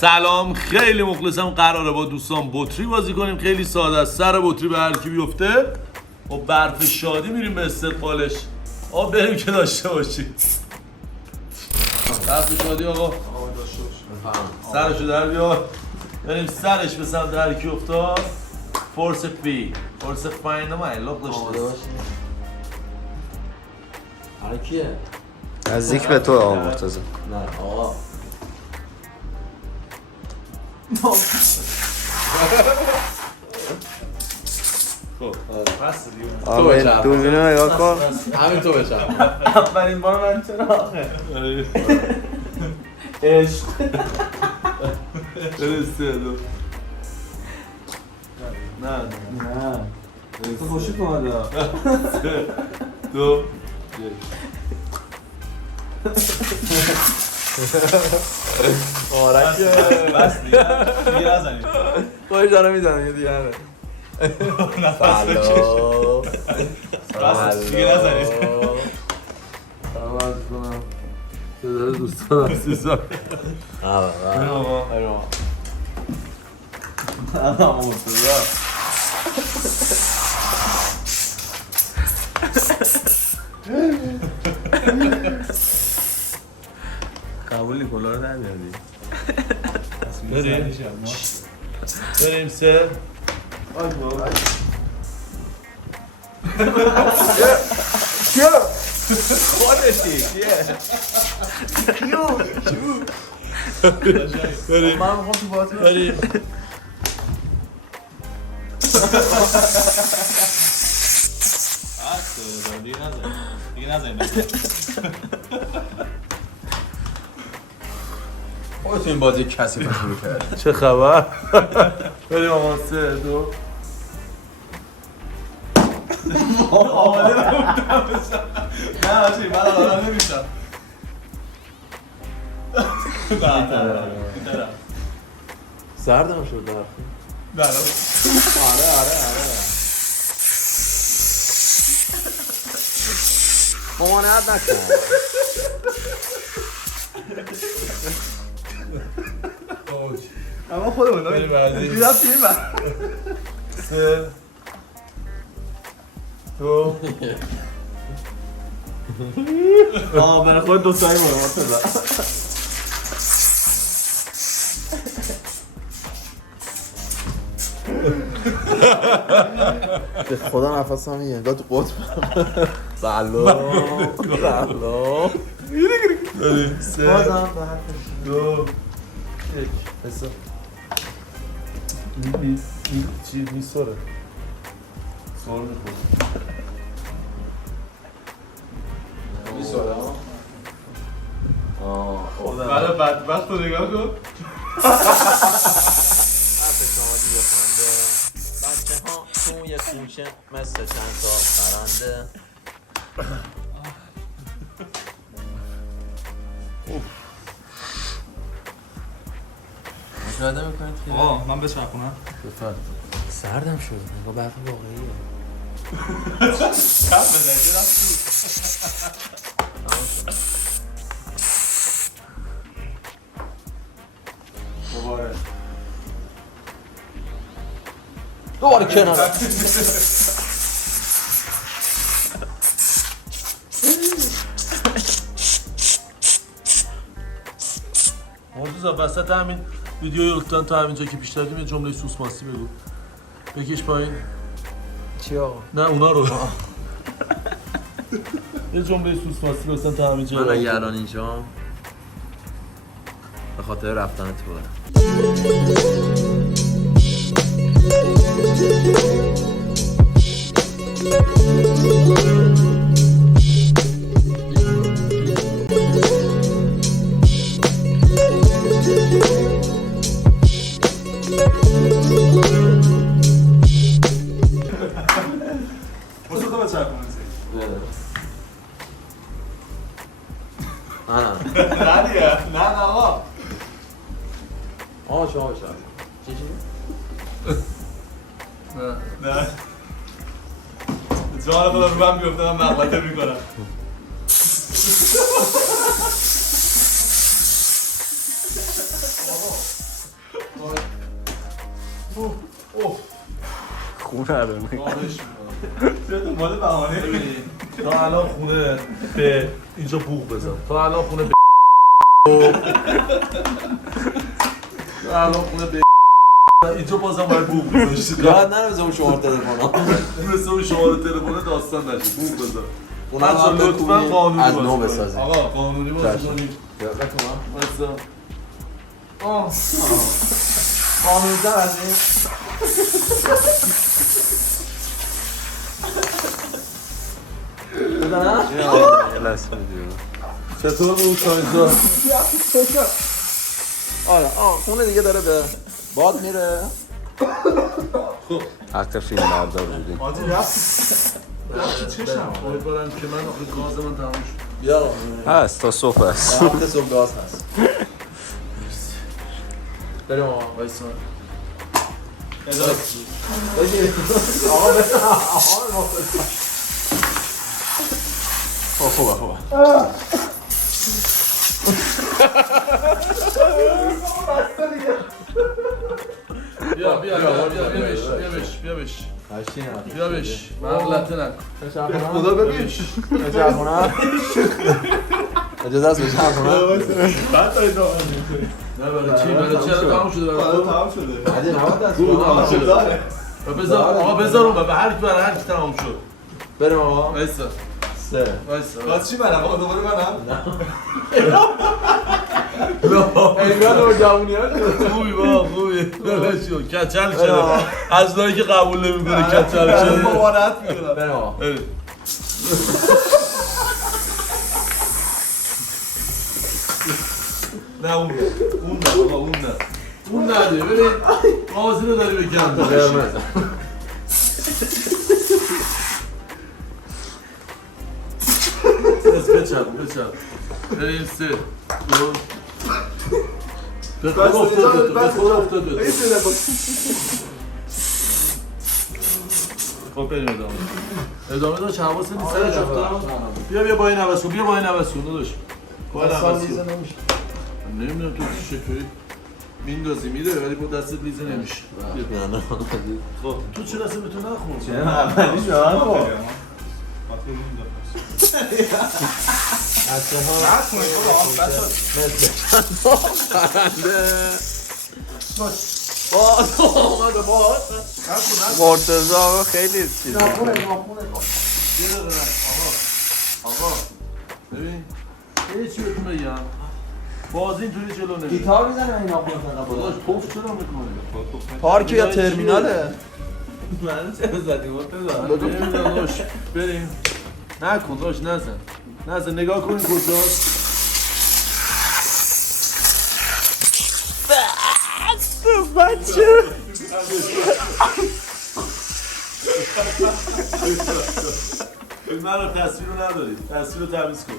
سلام، خیلی مخلصم. قراره با دوستان بطری بازی کنیم. خیلی ساده است. سر بطری به هر کی بیفته با برف شادی میریم به استقبالش. آقا بریم که داشته باشیم. برف شادی آقا داشته باش. سرشو در بیار. بریم سرش به سمت هر کی افتاد. فورس پی فورس پایین ما الاغ داشته هر کیه؟ نزدیک به تو آقا مرتضی. نه آقا خب پس دیگه آقا دوربینو نگاه کن. همین تو بچم. اولین بار من چرا آخه عشق درسته دو نه تو خوشت اومده دو آرک بس دیگه نزنیم خودش داره میزنه یه دیگه همه. بس دیگه نزنیم سلام کنم. داره دوستان عزیزم بریم آقا قبول نیکولا رو نمیاردی بریم سه خودشی کیه؟ بریم من میخوام تو بازی بریم دیگه نزنیم خودت این بازی کسی رو شروع کردی. چه خبر؟ بریم آقا سه دو نه باشی من آدم نمیشم سردم شد در آره ممانعت نکن. اما خودمون بریم بعدی دیدم تیم من سه دو برای خود دو سایی مهمات بزن به خدا نفسم میگه انگار تو قطب. سلام بریم سه بازم دو یک حساب این چی میساره سوال میخوره میسوره برای بدبخت رو نگاه کن حرف شمادی بخنده بچه ها توی کوچه مثل چند تا پرنده. مشاهده میکنید که آقا من بچرخونم سردم شد نگاه برف واقعیه. کم بزنید چرا مبارک دوباره کنار مرتضی وسط همین ویدیوی لطفاً تا همینجا که پیش دادیم یه جمله سوسماسی بگو بکش پایین چی آقا؟ نه اونا رو یه جمله سوسماسی لطفاً تا همینجا من اگه الان اینجا به خاطر رفتن تو بسه تو بچرخونم نه دیگه نه آقا آقا شما بشن چی؟ نه جان خدا رو من بیفته من مغلطه میکنم خونه رو نگاه. خواهش چرا دنبال بهانه می‌کنم. تا الان خونه به اینجا بوق بزن. تا الان خونه به تا الان خونه به اینجا بازم باید بوق بزنی. یاد نره اون شماره تلفن ها. مثل اون شماره تلفن داستان نشه بوق بزن. اونا بچه‌ها هم لطفاً بکوبیم، قانونی از بازی نو کنید. بسازیم. آقا قانونی بازی کنید. مثلا قانون‌تر از این. بزنم؟ یه لحظه بیرون. چطور بود تا اینجا؟ آره خونه دیگه داره به باد میره. حق فیلم بردار بودیم. آجی رفت چشم امیدوارم که من آخه گاز من تموم شد. بیا هست تا صبح هست. هفته صبح گاز هست. بریم آقا وایسا. آقا بزن. خوبه بیا بش من غلطه نکن. خدا ببین اجازه است بشم کنم. بعد داری دامن نه برای چی؟ برای چی الان تموم شده برای تو؟ تمام شده عادی نبود دست بود، کنم. تمام شده. داره و بذار آقا بذار اون به هر کی برای هر کی تمام شد. بریم آقا وایسا. سه وایسا. باز چی منم آقا دوباره منم ایران و جوونی ها خوبی با خوبی. بلشو کچل شده. از اونایی که قبول نمیکنه کچل شده. مبارات میکنم بریم آقا بریم. نه اون نه آقا اون نده ببین قاضی رو داری بکنم قرمز از بچم بریم سه دو به خود افتاد خب بریم ادامه داشت حواست نیست سرش افتاد بیا با این عوض کن داداش با این عوض کن نمیدونم تو چطوری میندازی میره ولی با دستت لیزه نمیشه نه خب تو چه دسته به تو نخون چه اولی شما خب بچه ها مرتضی آقا خیلی چیز آقا ببین یه چی بهتون بگم بازی اینطوری جلو نمیره گیتار میزنه این آقا داداش توف چرا میکنه پارک یا ترمیناله من چه زدی مرتضی نمیدونم داداش بریم نکن داداش نزن نگاه کنین کجاست من رو تصویر رو نداری تصویر رو تمیز کن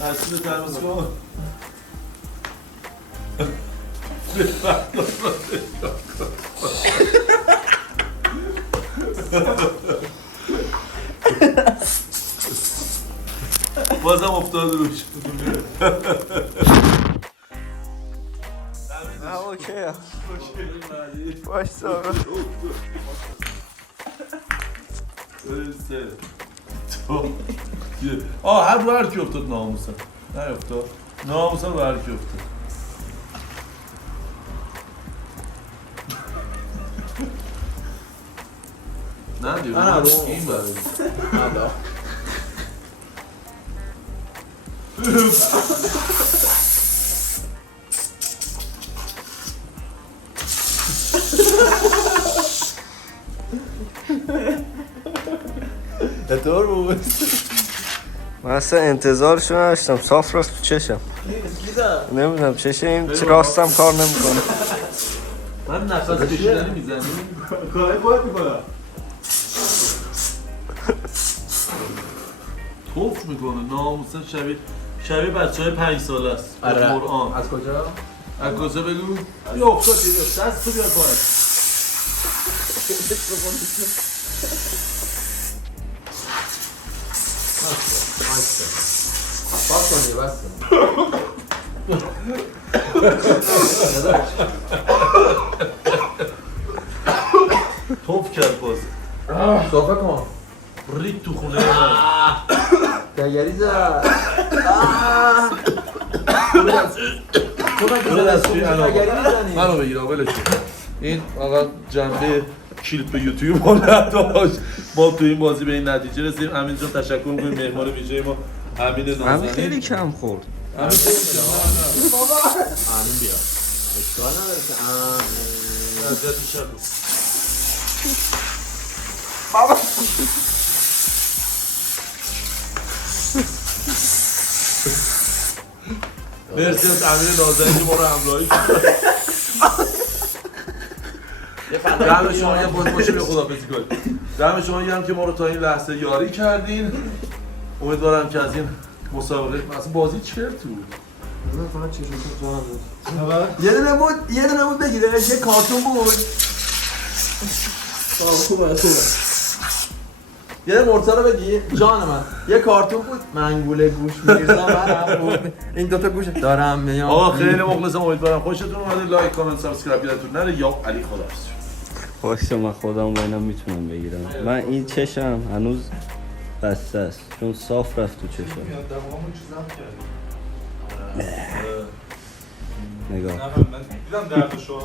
تصویر رو تمیز کن بازم افتاد روش نه اوکیه باشتا هر رو هر کی افتاد ناموسم نیفتاد ناموسم رو هر کی افتاد نه دیگه این برای چطور بود؟ من اصلا انتظارشو نداشتم صاف راست تو چشم نمیدونم چشم این راستم کار نمیکنه من نفس کشیدنی میزنی؟ کارهای خودت میکنم توف میکنه ناموسا شبیه بچه های 5 ساله است قرآن از کجا؟ از کجا بگو؟ بیا افتاد دیگه دست تو بیار پایین باز کنی بس کن صحبت کن رید تو خونه ما. دگری زد برو دستی دگری میزنی منو بگیرم ولش کن. این آقا جنبه کلیپ یوتیوب ما نداشت. ما تو این بازی به این نتیجه رسیدیم. امین جان تشکر می‌کنیم مهمان ویژه ما امین همین نازنین. خیلی کم خورد. امین آمین بیا اشکال نداره که اذیت می‌شه. مرسی از امین نازنین که ما رو همراهی کرد. دم شما یه باشه به خدافظی کنید. دم شما گرم که ما رو تا این لحظه یاری کردین. امیدوارم که از این مسابقه اصلا بازی چرت بود. یه دونه بود بگیره یه کارتون بود خوبه یه مرتا رو بگی جان من یه کارتون بود منگوله گوش میرزا من بود این دوتا گوش دارم میام آقا خیلی مخلصم امیدوارم خوشتون اومده. لایک کامنت سابسکرایب یادتون نره. یا علی خداحافظ. باشه من خودم با اینا میتونم بگیرم. من این چشم هنوز بسته است چون صاف رفت تو چشم. نگاه من دیدم دردشو